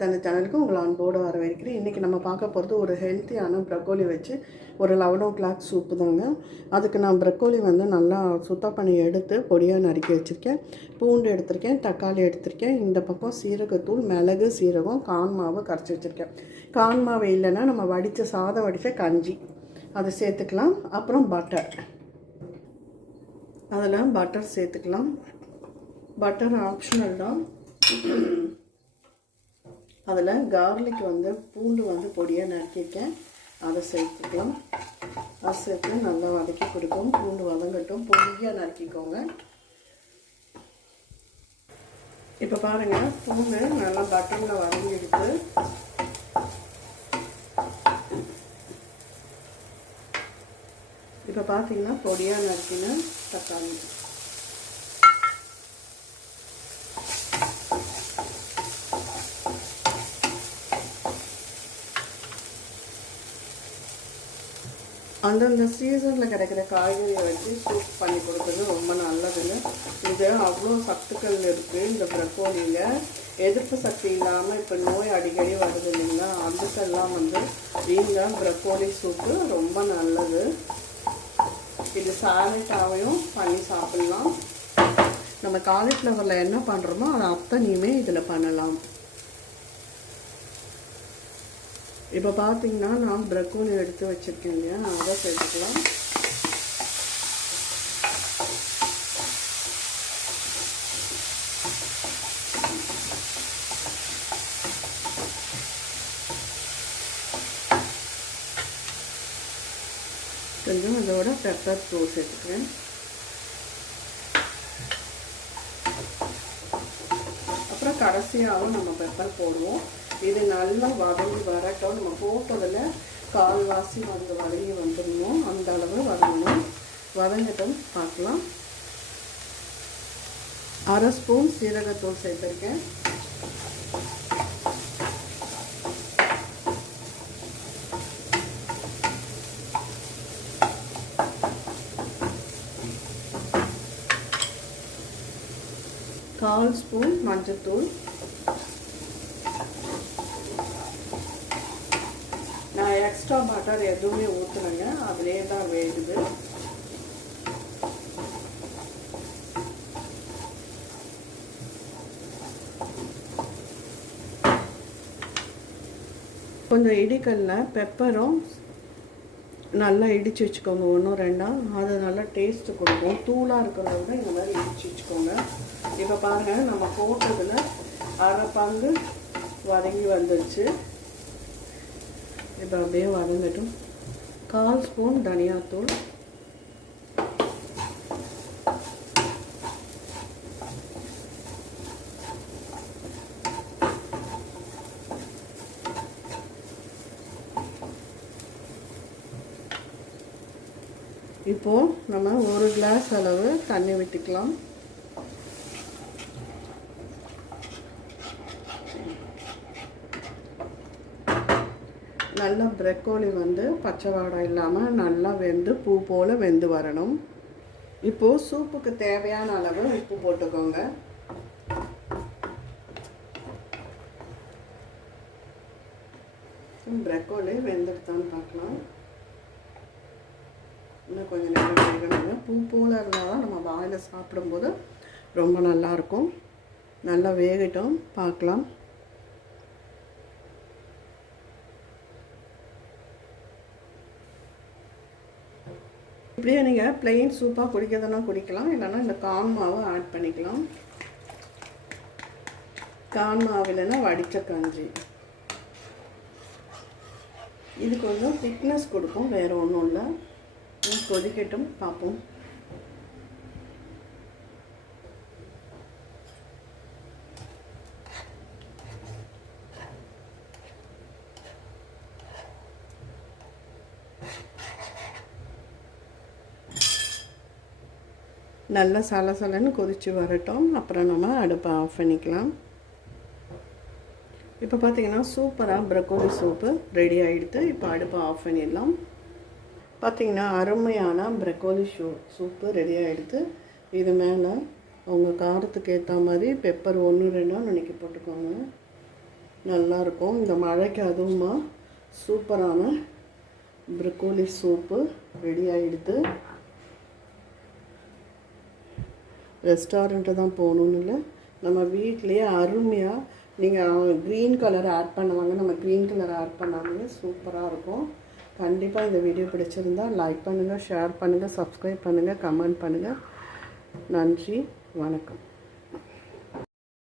தந்த சேனலுக்கு உங்களை அன்போடு வரவேற்கிறேன். இன்றைக்கி நம்ம பார்க்க போகிறது ஒரு ஹெல்த்தியான ப்ரக்கோலி வச்சு ஒரு லெவன் ஓ கிளாக் சூப்பு தாங்க. அதுக்கு நான் ப்ரக்கோலி வந்து நல்லா சுத்தம் பண்ணி எடுத்து பொடியாக நறுக்கி வச்சுருக்கேன். பூண்டு எடுத்திருக்கேன் தக்காளி எடுத்திருக்கேன். இந்த பக்கம் சீரகத்தூள் மிளகு சீரகம் கான் மாவு கரைச்சி வச்சுருக்கேன். கான் மாவு இல்லைன்னா நம்ம வடித்த சாதம் வடித்த கஞ்சி. அதை சேர்த்துக்கலாம். அப்புறம் பட்டர் அதில் பட்டர் சேர்த்துக்கலாம். பட்டர் ஆப்ஷனல் தான். அதில் கார்லிக் வந்து பூண்டு வந்து பொடியாக நறுக்கியிருக்கேன் அதை சேர்த்துக்கலாம். அதை சேர்த்து நல்லா வதக்கி கொடுக்கும். பூண்டு வதங்கட்டும். பொடியாக நறுக்கிக்கோங்க. இப்போ பாருங்கள் பூண்டு நல்லா பட்டனில் வதங்கிடுது இப்போ பார்த்தீங்கன்னா பொடியாக நறுக்கின தக்காளி. அந்தந்த சீசனில் கிடைக்கிற காய்கறியை வச்சு சூப் பண்ணி கொடுக்குறது ரொம்ப நல்லதுங்க. இது அவ்வளோ சத்துக்கள் இருக்குது இந்த ப்ரக்கோலியில் எதிர்ப்பு சக்தி இல்லாமல் இப்போ நோய் அடிக்கடி வருது இல்லைங்களா? அதுக்கெல்லாம் வந்து இந்த ப்ரக்கோலி சூப்பு ரொம்ப நல்லது. இது சாலட்டாவையும் பண்ணி சாப்பிட்லாம். நம்ம காலிஃப்ளவரில் என்ன பண்ணுறோமோ அதை அத்தனையுமே இதில் பண்ணலாம். இப்போ பார்த்தீங்கன்னா நான் ப்ரக்கோலி எடுத்து வச்சுருக்கேன் இல்லையா? அதை சேர்த்துக்கலாம். கொஞ்சம் இதோட பெப்பர் தூள் சேர்த்துக்கிறேன். அப்புறம் கடைசியாகவும் நம்ம பெப்பர் போடுவோம். இது நல்லா வதங்கி வரட்டும். நம்ம போட்டதில் கால்வாசி வந்து வதங்கி வந்துடணும் அந்த அளவு வதங்கணும். வதங்கட்டும். பார்க்கலாம். அரை ஸ்பூன் சீரகத்தூள் சேர்த்துருக்கேன். கால் ஸ்பூன் மஞ்சத்தூள். எக்ஸ்ட்ரா பட்டர் எதுவுமே ஊற்றுனங்க அதிலே தான் வேகுது. கொஞ்சம் இடிக்கல்ல பெப்பரும் நல்லா இடித்து வச்சுக்கோங்க. ஒன்றும் ரெண்டாம் அது நல்லா டேஸ்ட்டு கொடுக்கும். தூளாக இருக்கிறத விட இந்த மாதிரி இடித்து வச்சுக்கோங்க. இப்போ பாருங்கள் நம்ம போட்டதில் அரை பங்கு வதங்கி வந்துருச்சு. இப்போ அப்படியே வதங்கட்டும். கால் ஸ்பூன் தனியாத்தூள் இப்போது நம்ம ஒரு கிளாஸ் அளவு தண்ணி விட்டுக்கலாம். நல்லா ப்ரெக்கோலி வந்து பச்சை வாடை இல்லாமல் நல்லா வெந்து பூ போல் வெந்து வரணும். இப்போது சூப்புக்கு தேவையான அளவு உப்பு போட்டுக்கோங்க. ப்ரெக்கோலி வெந்துடுதான்னு பார்க்கலாம். இன்னும் கொஞ்சம் நேரம் வேகணுங்க பூ போல் இருந்தால் தான் நம்ம வாயில் சாப்பிடும்போது ரொம்ப நல்லாயிருக்கும் நல்லா வேகட்டும். பார்க்கலாம். இப்படியே நீங்கள் பிளெயின் சூப்பாக குடிக்கிறதுனா குடிக்கலாம். இல்லைன்னா இந்த கான் மாவை ஆட் பண்ணிக்கலாம். கான் மாவு இல்லைன்னா வடித்த கஞ்சி. இது கொஞ்சம் திக்னஸ் கொடுக்கும் வேறு ஒன்றும் இல்லை. கொதிக்கட்டும் பார்ப்போம். நல்லா சலசலன்னு கொதித்து வரட்டும். அப்புறம் நம்ம அடுப்பை ஆஃப் பண்ணிக்கலாம். இப்போ பார்த்தீங்கன்னா சூப்பராக ப்ரக்கோலி சூப்பு ரெடி ஆகிடுது இப்போ அடுப்பை ஆஃப் பண்ணிடலாம். பார்த்தீங்கன்னா அருமையான ப்ரக்கோலி ஷூ சூப்பு ரெடி ஆகிடுது இது மேலே உங்கள் காரத்துக்கு ஏற்ற மாதிரி பெப்பர் ஒன்று ரெண்டாக நினைக்க போட்டுக்கோங்க. நல்லாயிருக்கும் இந்த மழைக்கு அதுவுமா சூப்பரான ப்ரக்கோலி சூப்பு ரெடி ஆகிடுது ரெஸ்டாரண்ட்டு தான் போகணுன்னு இல்லை. நம்ம வீட்லேயே அருமையாக நீங்கள் க்ரீன் கலர் ஆட் பண்ணுவாங்க. நம்ம க்ரீன் கலர் ஆட் பண்ணாமலே சூப்பராக இருக்கும். கண்டிப்பாக இந்த வீடியோ பிடிச்சிருந்தா லைக் பண்ணுங்கள் ஷேர் பண்ணுங்கள் சப்ஸ்கிரைப் பண்ணுங்கள் கமெண்ட் பண்ணுங்கள் நன்றி வணக்கம்.